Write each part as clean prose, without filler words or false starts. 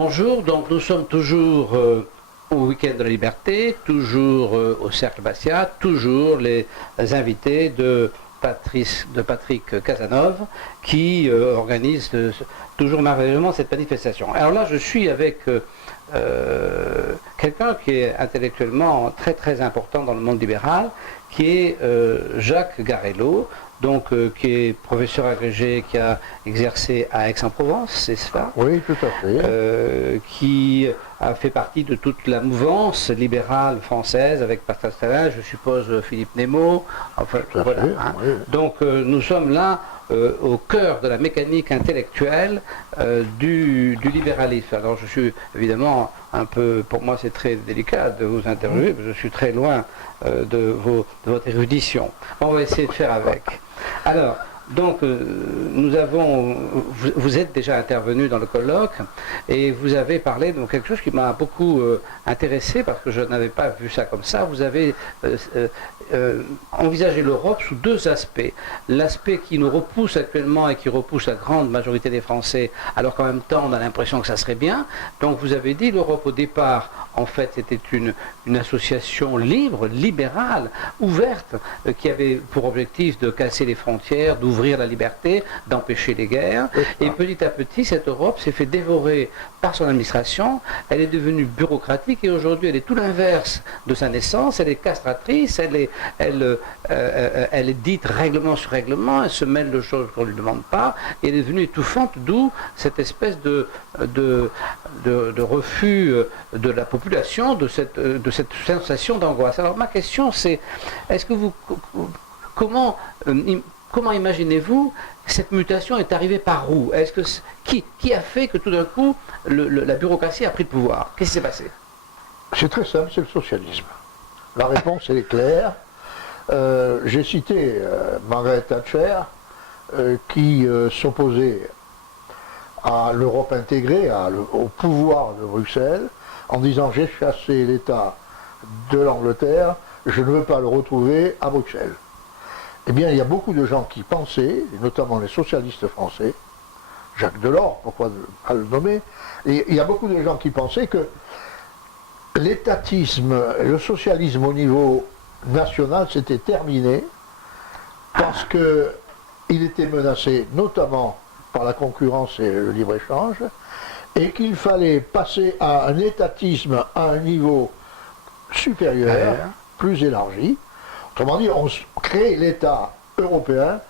Bonjour, donc nous sommes toujours au Week-end de la Liberté, toujours au Cercle Bastia, toujours les invités de Patrick Casanov qui organise toujours merveilleusement cette manifestation. Alors là, je suis avec quelqu'un qui est intellectuellement très très important dans le monde libéral, qui est Jacques Garello, donc qui est professeur agrégé, qui a exercé à Aix-en-Provence, c'est cela? Oui, tout à fait. Qui a fait partie de toute la mouvance libérale française avec Pascal Salin, je suppose Philippe Nemo, enfin voilà. Hein. Oui. Donc nous sommes là au cœur de la mécanique intellectuelle du libéralisme. Alors je suis évidemment un peu, pour moi c'est très délicat de vous interviewer, parce que je suis très loin de votre érudition. On va essayer de faire avec. Alors, donc, vous êtes déjà intervenu dans le colloque et vous avez parlé de quelque chose qui m'a beaucoup intéressé parce que je n'avais pas vu ça comme ça. Vous avez envisagé l'Europe sous deux aspects. L'aspect qui nous repousse actuellement et qui repousse la grande majorité des Français, alors qu'en même temps on a l'impression que ça serait bien. Donc vous avez dit l'Europe au départ, en fait, c'était une association libre, libérale, ouverte, qui avait pour objectif de casser les frontières, d'ouvrir la liberté, d'empêcher les guerres. Et petit à petit, cette Europe s'est fait dévorer par son administration. Elle est devenue bureaucratique et aujourd'hui, elle est tout l'inverse de sa naissance. Elle est castratrice, elle est dite règlement sur règlement, elle se mêle de choses qu'on ne lui demande pas. Et elle est devenue étouffante, d'où cette espèce de refus de la population, de cette sensation d'angoisse. Alors ma question c'est, est-ce que comment imaginez-vous cette mutation est arrivée par où? Est-ce que qui a fait que tout d'un coup la bureaucratie a pris le pouvoir? Qu'est-ce qui s'est passé? C'est très simple, c'est le socialisme. La réponse elle est claire. J'ai cité Margaret Thatcher qui s'opposait à l'Europe intégrée, au pouvoir de Bruxelles, en disant j'ai chassé l'État de l'Angleterre, je ne veux pas le retrouver à Bruxelles. Eh bien, il y a beaucoup de gens qui pensaient, et notamment les socialistes français, Jacques Delors, pourquoi ne pas le nommer, et il y a beaucoup de gens qui pensaient que l'étatisme, le socialisme au niveau national, s'était terminé, parce qu'il était menacé notamment par la concurrence et le libre-échange, et qu'il fallait passer à un étatisme à un niveau supérieur, plus élargi. Autrement dit, on crée l'État européen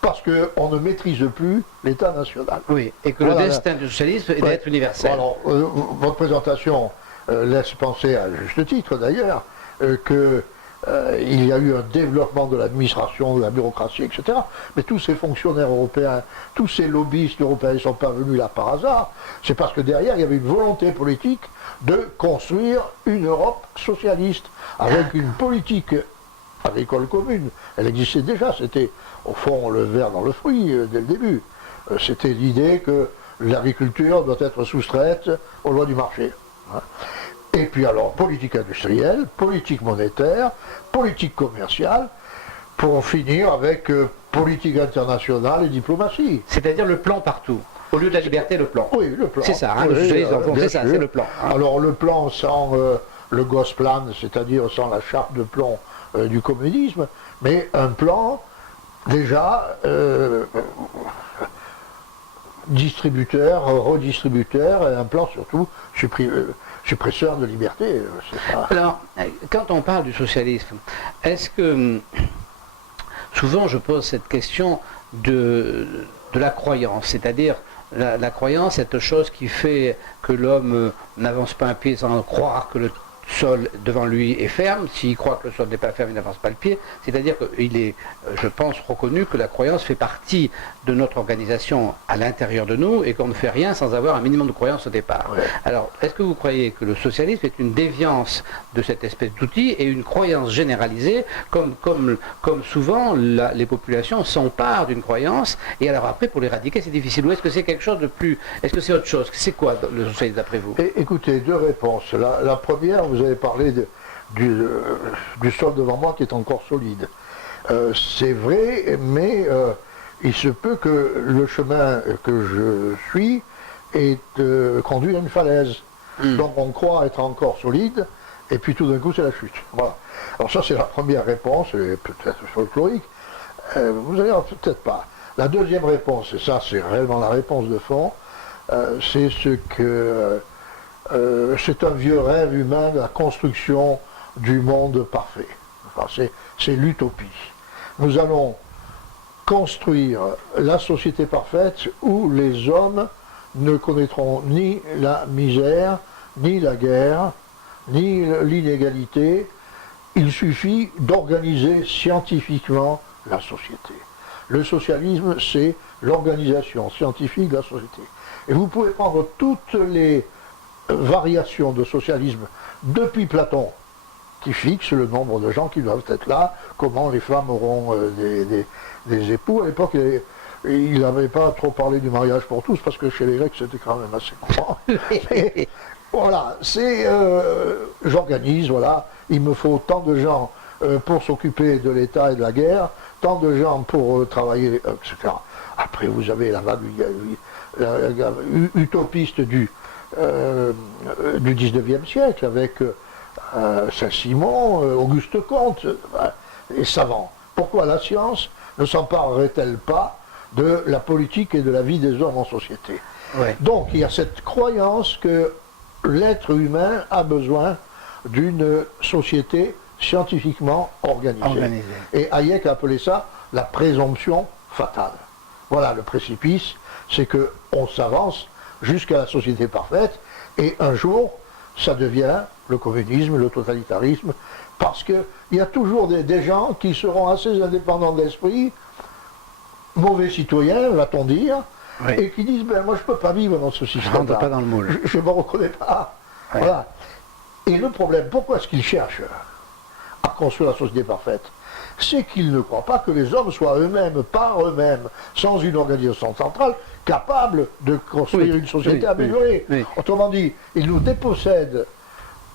parce qu'on ne maîtrise plus l'État national. Oui, et que le destin du socialisme est d'être universel. Alors, votre présentation laisse penser, à juste titre d'ailleurs, qu'il y a eu un développement de l'administration, de la bureaucratie, etc. Mais tous ces fonctionnaires européens, tous ces lobbyistes européens ne sont pas venus là par hasard. C'est parce que derrière, il y avait une volonté politique de construire une Europe socialiste, avec une politique agricole commune. Elle existait déjà, c'était au fond le ver dans le fruit dès le début. C'était l'idée que l'agriculture doit être soustraite aux lois du marché. Et puis alors, politique industrielle, politique monétaire, politique commerciale, pour en finir avec politique internationale et diplomatie. C'est-à-dire le plan partout. Au lieu de la liberté, le plan. Oui, le plan. C'est ça, hein, c'est ça, c'est le plan. Hein. Alors le plan sans le Gosplan, c'est-à-dire sans la charte de plomb du communisme, mais un plan déjà distributeur, redistributeur, et un plan surtout suppresseur de liberté. C'est ça. Alors, quand on parle du socialisme, est-ce que souvent je pose cette question de la croyance, c'est-à-dire la croyance, cette chose qui fait que l'homme n'avance pas un pied sans croire que le sol devant lui est ferme. S'il croit que le sol n'est pas ferme, il n'avance pas le pied. C'est-à-dire qu'il est, je pense, reconnu que la croyance fait partie de notre organisation à l'intérieur de nous et qu'on ne fait rien sans avoir un minimum de croyance au départ. Ouais. Alors, est-ce que vous croyez que le socialisme est une déviance de cette espèce d'outil et une croyance généralisée, comme souvent les populations s'emparent d'une croyance et alors après pour l'éradiquer c'est difficile? Ou est-ce que c'est quelque chose de plus... Est-ce que c'est autre chose? C'est quoi le socialisme d'après vous? Écoutez, deux réponses. La première, vous avez parlé du sol devant moi qui est encore solide. C'est vrai, mais il se peut que le chemin que je suis et conduit à une falaise. Donc on croit être encore solide, et puis tout d'un coup c'est la chute. Voilà. Alors ça c'est la première réponse, et peut-être folklorique. Vous allez peut-être pas. La deuxième réponse, et ça c'est réellement la réponse de fond, c'est c'est un vieux rêve humain de la construction du monde parfait. Enfin, c'est l'utopie. Nous allons construire la société parfaite où les hommes ne connaîtront ni la misère, ni la guerre, ni l'inégalité. Il suffit d'organiser scientifiquement la société. Le socialisme, c'est l'organisation scientifique de la société. Et vous pouvez prendre toutes les variations de socialisme depuis Platon, qui fixe le nombre de gens qui doivent être là, comment les femmes auront des époux. À l'époque, il n'avait pas trop parlé du mariage pour tous, parce que chez les Grecs, c'était quand même assez courant. Mais, voilà, j'organise, voilà, il me faut tant de gens pour s'occuper de l'État et de la guerre, tant de gens pour travailler, etc. Après, vous avez la vague utopiste du 19e siècle, avec Saint-Simon, Auguste Comte, les savants. Pourquoi la science ne s'emparerait-elle pas de la politique et de la vie des hommes en société? Ouais. Donc il y a cette croyance que l'être humain a besoin d'une société scientifiquement organisée. Et Hayek appelait ça la présomption fatale. Voilà le précipice, c'est qu'on s'avance jusqu'à la société parfaite, et un jour, ça devient le communisme, le totalitarisme, parce qu'il y a toujours des gens qui seront assez indépendants d'esprit, mauvais citoyens, va-t-on dire, oui, et qui disent, ben moi je ne peux pas vivre dans ce système-là. Je rentre pas dans le moule. Je ne me reconnais pas. Oui. Voilà. Et le problème, pourquoi est-ce qu'ils cherchent à construire la société parfaite? C'est qu'ils ne croient pas que les hommes soient eux-mêmes, par eux-mêmes, sans une organisation centrale, capables de construire une société améliorée. Oui. Autrement dit, ils nous dépossèdent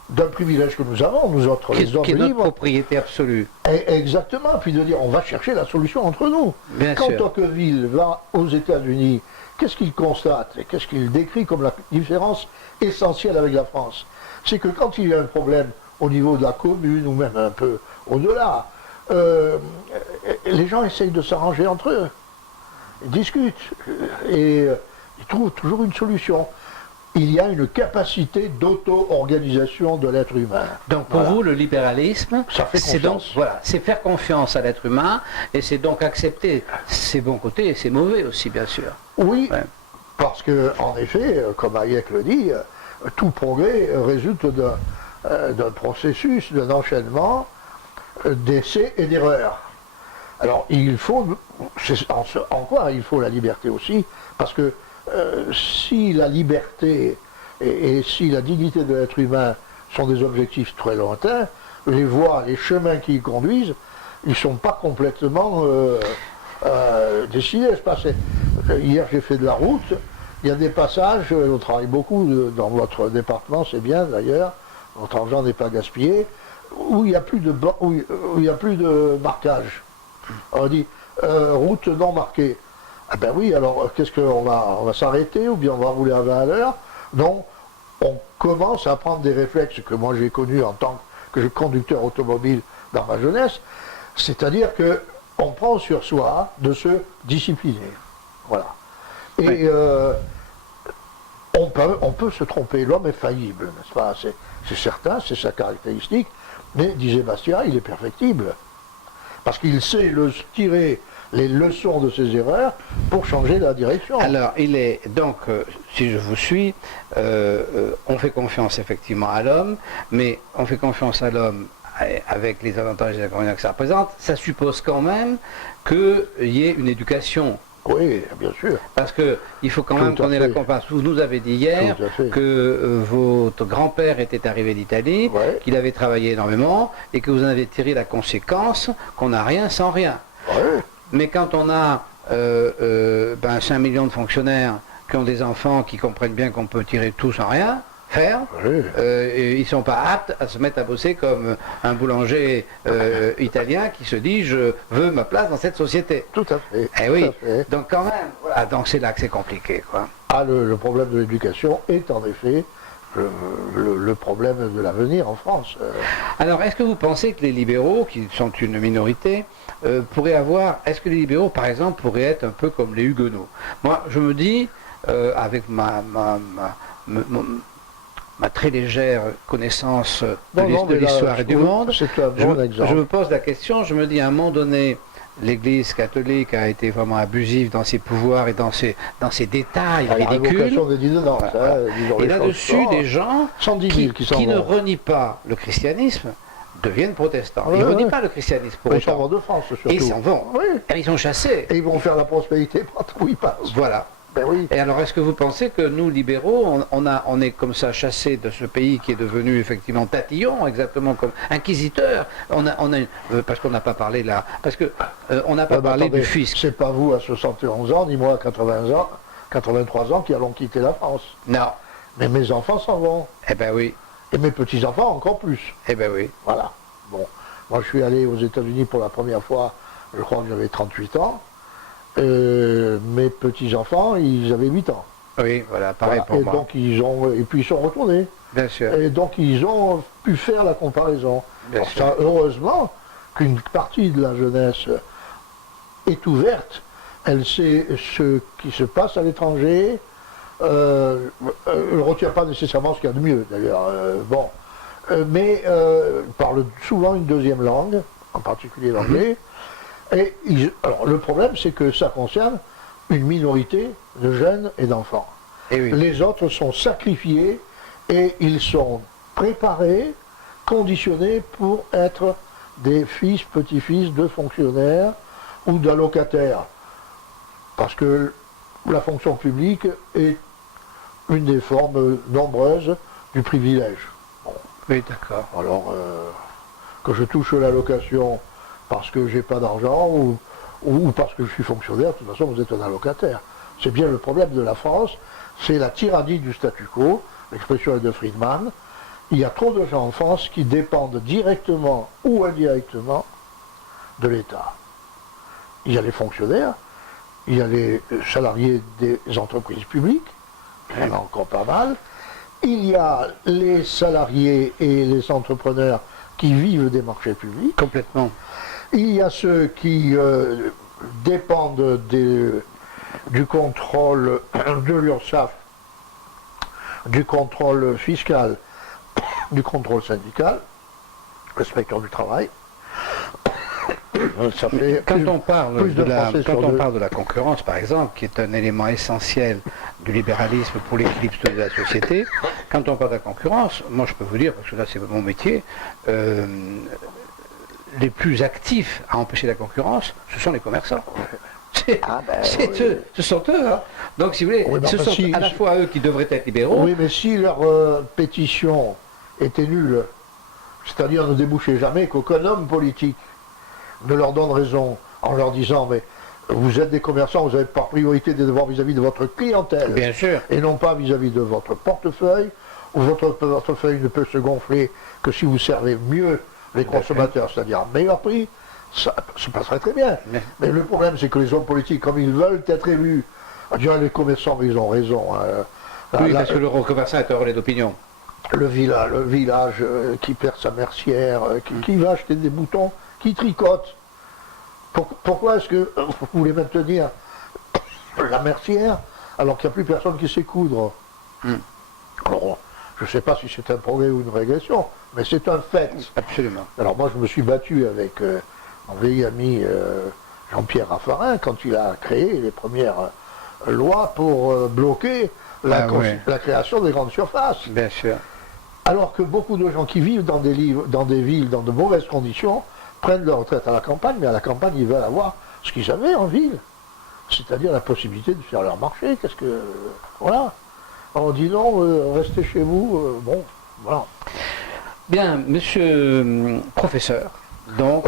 d'un privilège que nous avons, nous autres, les hommes libres. Qui est notre propriété absolue. Exactement, puis de dire, on va chercher la solution entre nous. Bien Quand sûr. Tocqueville va aux États-Unis, qu'est-ce qu'il constate et qu'est-ce qu'il décrit comme la différence essentielle avec la France? C'est que quand il y a un problème au niveau de la commune, ou même un peu au-delà, les gens essayent de s'arranger entre eux. Ils discutent et ils trouvent toujours une solution. Il y a une capacité d'auto-organisation de l'être humain. Donc pour vous, le libéralisme, c'est donc c'est faire confiance à l'être humain, et c'est donc accepter ses bons côtés et ses mauvais aussi, bien sûr. Oui, parce que en effet, comme Hayek le dit, tout progrès résulte d'un processus, d'un enchaînement d'essais et d'erreurs. Alors il faut, en quoi il faut la liberté aussi, parce que si la liberté et si la dignité de l'être humain sont des objectifs très lointains, les voies, les chemins qui y conduisent, ils ne sont pas complètement décidés. Hier j'ai fait de la route, il y a des passages, on travaille beaucoup dans votre département, c'est bien d'ailleurs, votre argent n'est pas gaspillé, où il n'y a plus de marquage. On dit route non marquée. Ah ben oui, alors qu'est-ce qu'on va s'arrêter ou bien on va rouler à 20 à l'heure? Non, on commence à prendre des réflexes que moi j'ai connus en tant que conducteur automobile dans ma jeunesse, c'est-à-dire qu'on prend sur soi de se discipliner. Voilà. Et on peut se tromper, l'homme est faillible, n'est-ce pas? C'est certain, c'est sa caractéristique, mais disait Bastia, il est perfectible. Parce qu'il sait tirer les leçons de ses erreurs pour changer la direction. Alors, il est donc, si je vous suis, on fait confiance effectivement à l'homme, mais on fait confiance à l'homme avec les avantages et les inconvénients que ça représente. Ça suppose quand même qu'il y ait une éducation. Oui, bien sûr. Parce qu'il faut quand même qu'on ait la confiance. Vous nous avez dit hier que votre grand-père était arrivé d'Italie, qu'il avait travaillé énormément, et que vous en avez tiré la conséquence qu'on n'a rien sans rien. Ouais. Mais quand on a 5 millions de fonctionnaires qui ont des enfants qui comprennent bien qu'on peut tirer tout sans rien, faire. Oui. Et ils ne sont pas aptes à se mettre à bosser comme un boulanger italien qui se dit je veux ma place dans cette société. Tout à fait. Eh tout oui, à fait. donc quand même, voilà, donc c'est là que c'est compliqué, quoi. Ah, le problème de l'éducation est en effet le problème de l'avenir en France. Alors, est-ce que vous pensez que les libéraux, qui sont une minorité, pourraient avoir, est-ce que les libéraux, par exemple, pourraient être un peu comme les huguenots? Moi, je me dis, avec ma très légère connaissance de l'histoire et du monde, c'est un bon exemple. je me pose la question, je me dis, à un moment donné, l'Église catholique a été vraiment abusive dans ses pouvoirs et dans ses détails ridicules. La révocation des dînances, Voilà. disons Et les là-dessus, choses. des gens 110 000 qui ne renient pas le christianisme deviennent protestants. Ils ne Ouais, renient ouais. pas le christianisme pour Ils s'en autant. vont de France, surtout. Et ils s'en vont. Oui. Et ils sont chassés. Et ils vont faire la prospérité partout où ils passent. Voilà. Ben oui. Et alors, est-ce que vous pensez que nous, libéraux, on est comme ça chassés de ce pays qui est devenu effectivement tatillon, exactement comme inquisiteur? Parce qu'on n'a pas parlé là, parce que on n'a pas parlé attendez, du fisc. C'est pas vous à 71 ans, ni moi à 80 ans, 83 ans qui allons quitter la France. Non. Mais mes enfants s'en vont. Eh ben oui. Et mes petits-enfants encore plus. Eh ben oui. Voilà. Bon. Moi, je suis allé aux États-Unis pour la première fois, je crois que j'avais 38 ans. Mes petits-enfants, ils avaient 8 ans. Oui, voilà, pareil Voilà. pour Et moi. donc, et puis ils sont retournés. Bien sûr. Et donc, ils ont pu faire la comparaison. Bien Alors, sûr. ça, heureusement qu'une partie de la jeunesse est ouverte. Elle sait ce qui se passe à l'étranger. Elle ne retient pas nécessairement ce qu'il y a de mieux, d'ailleurs. Mais parle souvent une deuxième langue, en particulier l'anglais. Et alors, le problème, c'est que ça concerne une minorité de jeunes et d'enfants. Eh oui. Les autres sont sacrifiés et ils sont préparés, conditionnés pour être des fils, petits-fils de fonctionnaires ou d'allocataires. Parce que la fonction publique est une des formes nombreuses du privilège. Bon. Oui, d'accord. Alors, que je touche l'allocation parce que j'ai pas d'argent ou parce que je suis fonctionnaire, de toute façon, vous êtes un allocataire. C'est bien le problème de la France, c'est la tyrannie du statu quo, l'expression est de Friedman. Il y a trop de gens en France qui dépendent directement ou indirectement de l'État. Il y a les fonctionnaires, il y a les salariés des entreprises publiques, il y en a encore pas mal. Il y a les salariés et les entrepreneurs qui vivent des marchés publics. Complètement. Il y a ceux qui dépendent du contrôle de l'URSSAF, du contrôle fiscal, du contrôle syndical, l'inspecteur du travail. Ça fait Quand on parle de Français la concurrence, par exemple, qui est un élément essentiel du libéralisme pour l'équilibre de la société, quand on parle de la concurrence, moi je peux vous dire, parce que là c'est mon métier, les plus actifs à empêcher la concurrence, ce sont les commerçants. C'est eux, ce sont eux. Hein. Donc si vous voulez, Oui, ce sont à la fois eux qui devraient être libéraux. Oui, mais si leur pétition était nulle, c'est-à-dire ne débouchait jamais, qu'aucun homme politique ne leur donne raison en leur disant mais vous êtes des commerçants, vous avez par priorité des devoirs vis-à-vis de votre clientèle. Bien sûr. Et non pas vis-à-vis de votre portefeuille, où votre portefeuille ne peut se gonfler que si vous servez mieux les consommateurs, c'est-à-dire à meilleur prix, ça se passerait très bien. Mais le problème, c'est que les hommes politiques, comme ils veulent être élus, les commerçants, ils ont raison. Oui, parce que le commerçant est un relais d'opinion. Le village qui perd sa mercière, qui va acheter des boutons, qui tricote. Pourquoi est-ce que vous voulez maintenir la mercière alors qu'il n'y a plus personne qui sait coudre? Alors, je ne sais pas si c'est un progrès ou une régression, mais c'est un fait. Absolument. Alors moi, je me suis battu avec mon vieil ami Jean-Pierre Raffarin quand il a créé les premières lois pour bloquer la création des grandes surfaces. Bien sûr. Alors que beaucoup de gens qui vivent dans des villes, dans de mauvaises conditions, prennent leur retraite à la campagne, mais à la campagne, ils veulent avoir ce qu'ils avaient en ville. C'est-à-dire la possibilité de faire leur marché. Voilà. On dit non, restez chez vous. Bon, voilà. Bien, monsieur professeur, donc,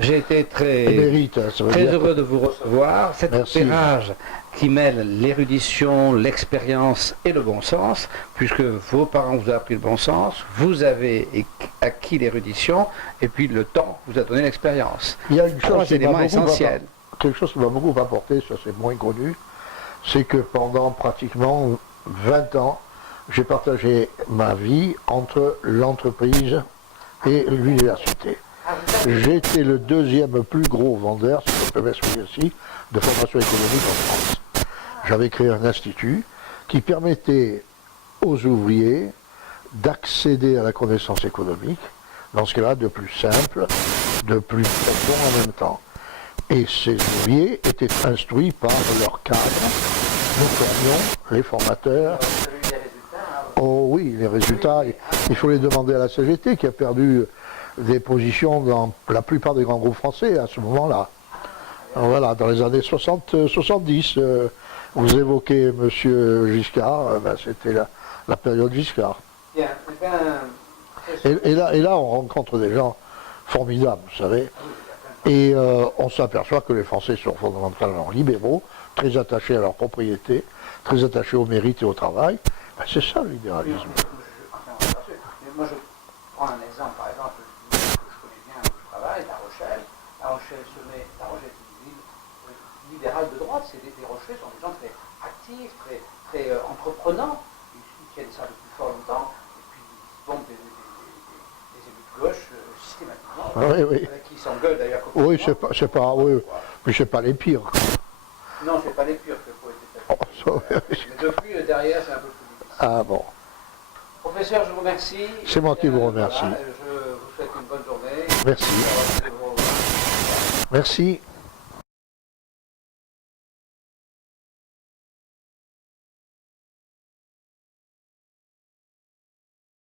J'ai été émérite, ça veut très dire heureux de vous recevoir. Cet Merci. opérage qui mêle l'érudition, l'expérience et le bon sens, puisque vos parents vous ont appris le bon sens, vous avez acquis l'érudition, et puis le temps vous a donné l'expérience. Il y a une Trois chose qui m'a éléments beaucoup essentiels. quelque chose qui m'a beaucoup apporté, ça c'est moins connu, c'est que pendant pratiquement 20 ans, j'ai partagé ma vie entre l'entreprise et l'université. J'ai été le deuxième plus gros vendeur, si je peux m'exprimer ainsi, de formation économique en France. J'avais créé un institut qui permettait aux ouvriers d'accéder à la connaissance économique, dans ce cas-là de plus simple, de plus profond en même temps. Et ces ouvriers étaient instruits par leur cadre. Nous formions les formateurs. Oh oui, les résultats, il faut les demander à la CGT qui a perdu des positions dans la plupart des grands groupes français à ce moment-là. Voilà, dans les années 70, vous évoquez M. Giscard, c'était la période Giscard. Bien, Et là, on rencontre des gens formidables, vous savez. Et on s'aperçoit que les Français sont fondamentalement libéraux, très attachés à leur propriété, très attachés au mérite et au travail. Ben, c'est ça le libéralisme. Moi, je prends un exemple, par exemple, que je connais bien, où je travaille, La Rochelle. La Rochelle est une ville libérale de droite. Les Rochers sont des gens très actifs, très entreprenants. Ils tiennent ça depuis fort longtemps. Et puis, ils tombent des élus de gauche systématiquement. Oui, oui. Avec qui ils s'engueulent d'ailleurs. Oui, mais c'est pas les pires. Non, c'est pas les purs que faut être. Mais depuis, derrière, c'est un peu plus difficile. Ah bon. Professeur, je vous remercie. C'est moi qui vous remercie. Voilà, je vous souhaite une bonne journée. Merci. Merci.